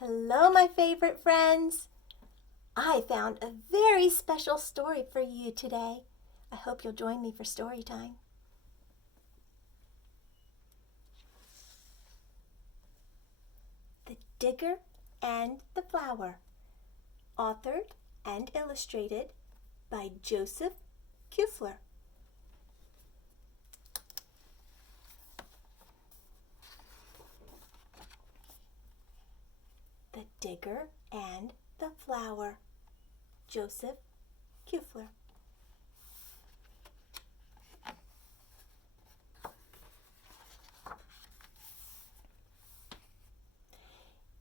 Hello, my favorite friends. I found a very special story for you today. I hope you'll join me for story time. The Digger and the Flower, authored and illustrated by Joseph Kuefler. The Digger and the Flower, Joseph Kuefler.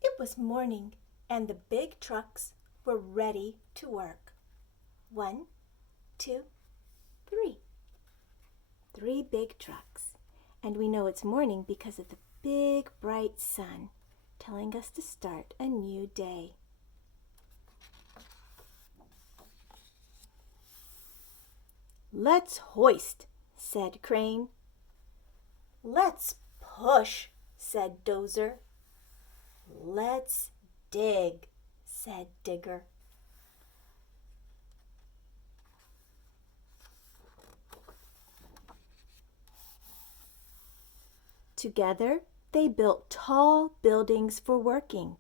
It was morning, and the big trucks were ready to work. 1, 2, 3. 3 big trucks. And we know it's morning because of the big bright sun telling us to start a new day. "Let's hoist," said Crane. "Let's push," said Dozer. "Let's dig," said Digger. Together, they built tall buildings for working.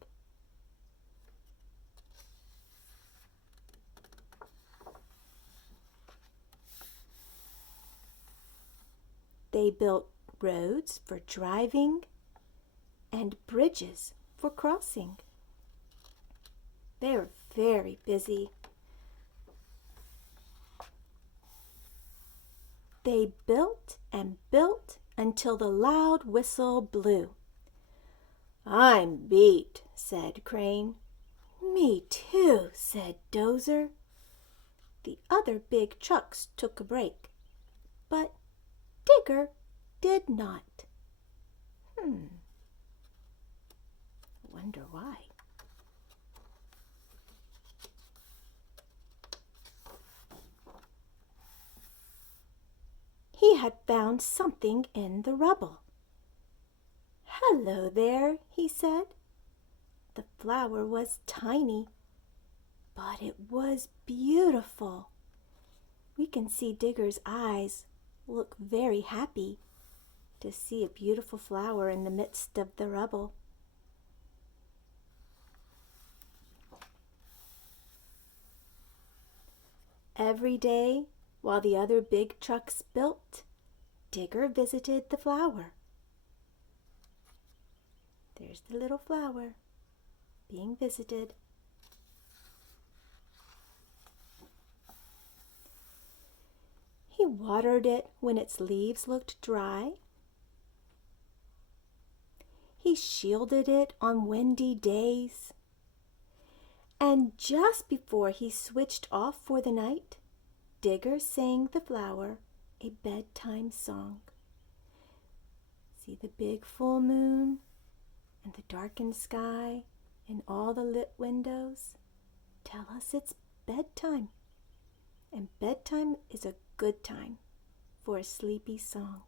They built roads for driving and bridges for crossing. They were very busy. They built and built until the loud whistle blew. "I'm beat," said Crane. "Me too," said Dozer. The other big trucks took a break, but Digger did not. Wonder why. He had found something in the rubble. "Hello there," he said. The flower was tiny, but it was beautiful. We can see Digger's eyes look very happy to see a beautiful flower in the midst of the rubble. Every day, while the other big trucks built, Digger visited the flower. There's the little flower being visited. He watered it when its leaves looked dry. He shielded it on windy days. And just before he switched off for the night, Digger sang the flower a bedtime song. See the big full moon and the darkened sky and all the lit windows tell us it's bedtime. And bedtime is a good time for a sleepy song.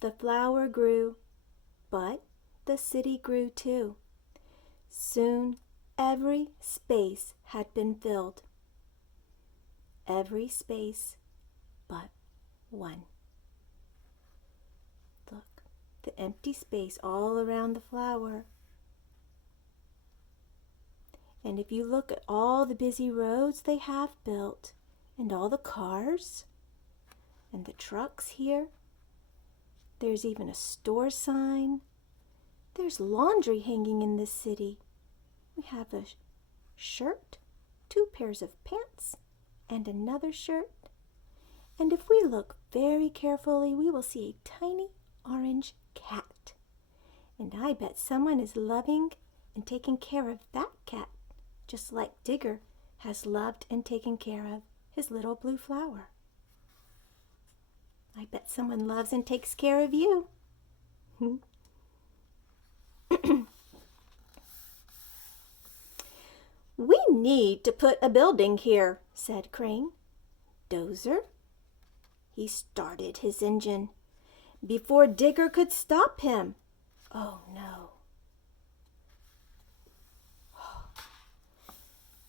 The flower grew, but the city grew too. Soon every space had been filled. Every space but one. Look, the empty space all around the flower. And if you look at all the busy roads they have built, and all the cars, and the trucks here, there's even a store sign. There's laundry hanging in this city. We have a shirt, 2 pairs of pants, and another shirt. And if we look very carefully, we will see a tiny orange cat. And I bet someone is loving and taking care of that cat, just like Digger has loved and taken care of his little blue flower. I bet someone loves and takes care of you. "We need to put a building here," said Crane. "Dozer?" he started his engine before Digger could stop him. Oh no.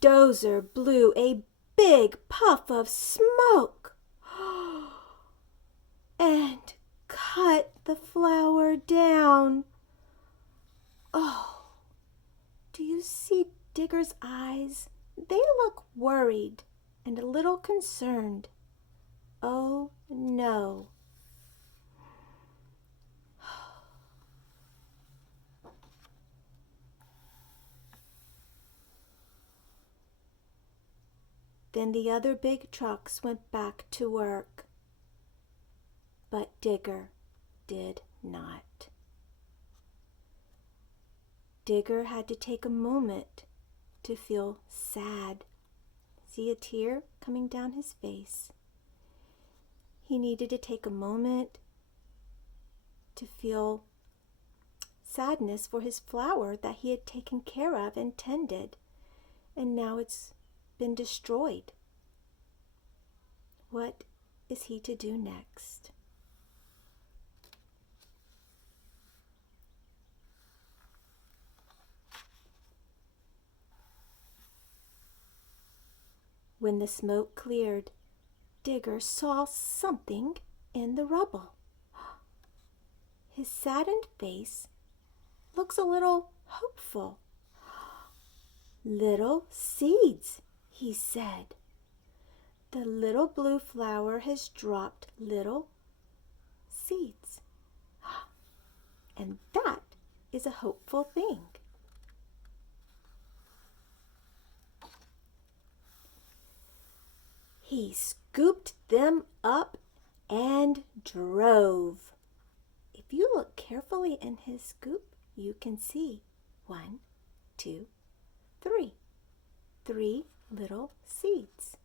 Dozer blew a big puff of smoke and cut the flower down. Oh, do you see Digger's eyes? They look worried and a little concerned. Oh no. Then the other big trucks went back to work. But Digger did not. Digger had to take a moment to feel sad. See a tear coming down his face. He needed to take a moment to feel sadness for his flower that he had taken care of and tended, and now it's been destroyed. What is he to do next? When the smoke cleared, Digger saw something in the rubble. His saddened face looks a little hopeful. "Little seeds," he said. "The little blue flower has dropped little seeds." And that is a hopeful thing. He scooped them up and drove. If you look carefully in his scoop, you can see 1, 2, 3. 3 little seeds.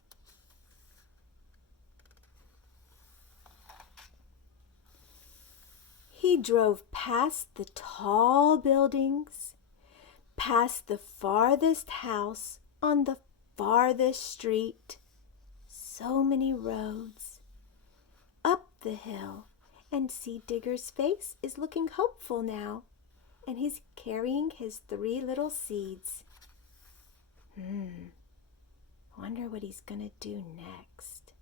He drove past the tall buildings, past the farthest house on the farthest street, so many roads, up the hill, and see Digger's face is looking hopeful now, and he's carrying his 3 little seeds. Wonder what he's gonna do next.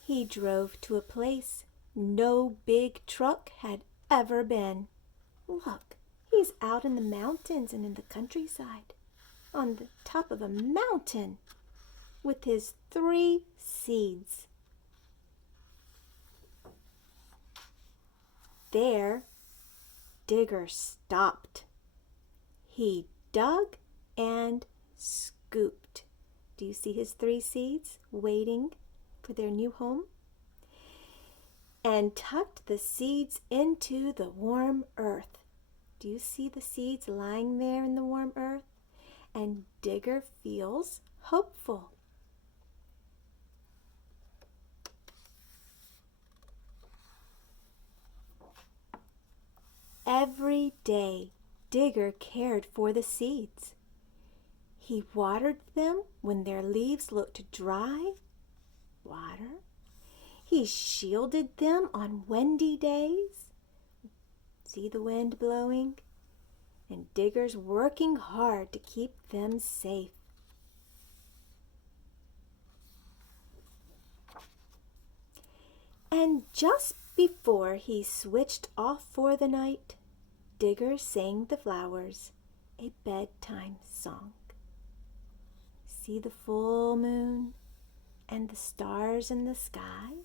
He drove to a place no big truck had ever been. Look, he's out in the mountains and in the countryside, on the top of a mountain, with his 3 seeds. There, Digger stopped. He dug and scooped. Do you see his 3 seeds waiting for their new home? And tucked the seeds into the warm earth. Do you see the seeds lying there in the warm earth? And Digger feels hopeful. Every day, Digger cared for the seeds. He watered them when their leaves looked dry. Water. He shielded them on windy days. See the wind blowing? And Digger's working hard to keep them safe. And just before he switched off for the night, Digger sang the flowers a bedtime song. See the full moon and the stars in the sky?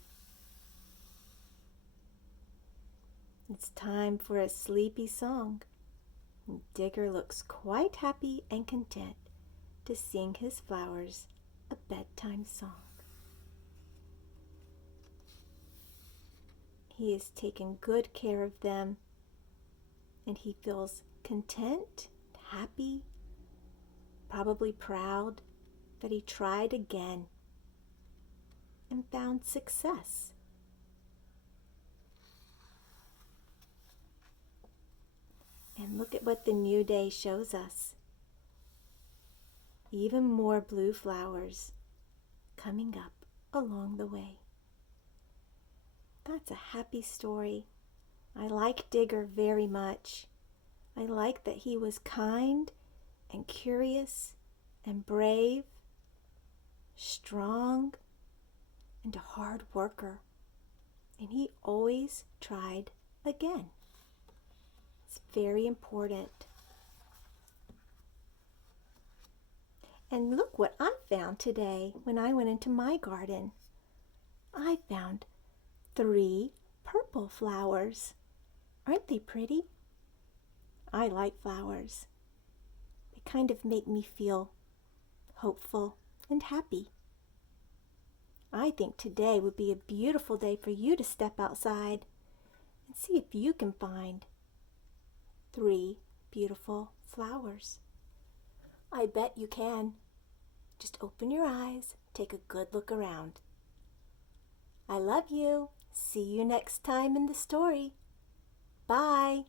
It's time for a sleepy song. Digger looks quite happy and content to sing his flowers a bedtime song. He is taking good care of them, and he feels content, happy, probably proud that he tried again and found success. And look at what the new day shows us. Even more blue flowers coming up along the way. That's a happy story. I like Digger very much. I like that he was kind and curious and brave, strong, and a hard worker. And he always tried again. It's very important. And look what I found today when I went into my garden. I found 3 purple flowers. Aren't they pretty? I like flowers. They kind of make me feel hopeful and happy. I think today would be a beautiful day for you to step outside and see if you can find 3 beautiful flowers. I bet you can. Just open your eyes, take a good look around. I love you. See you next time in the story. Bye.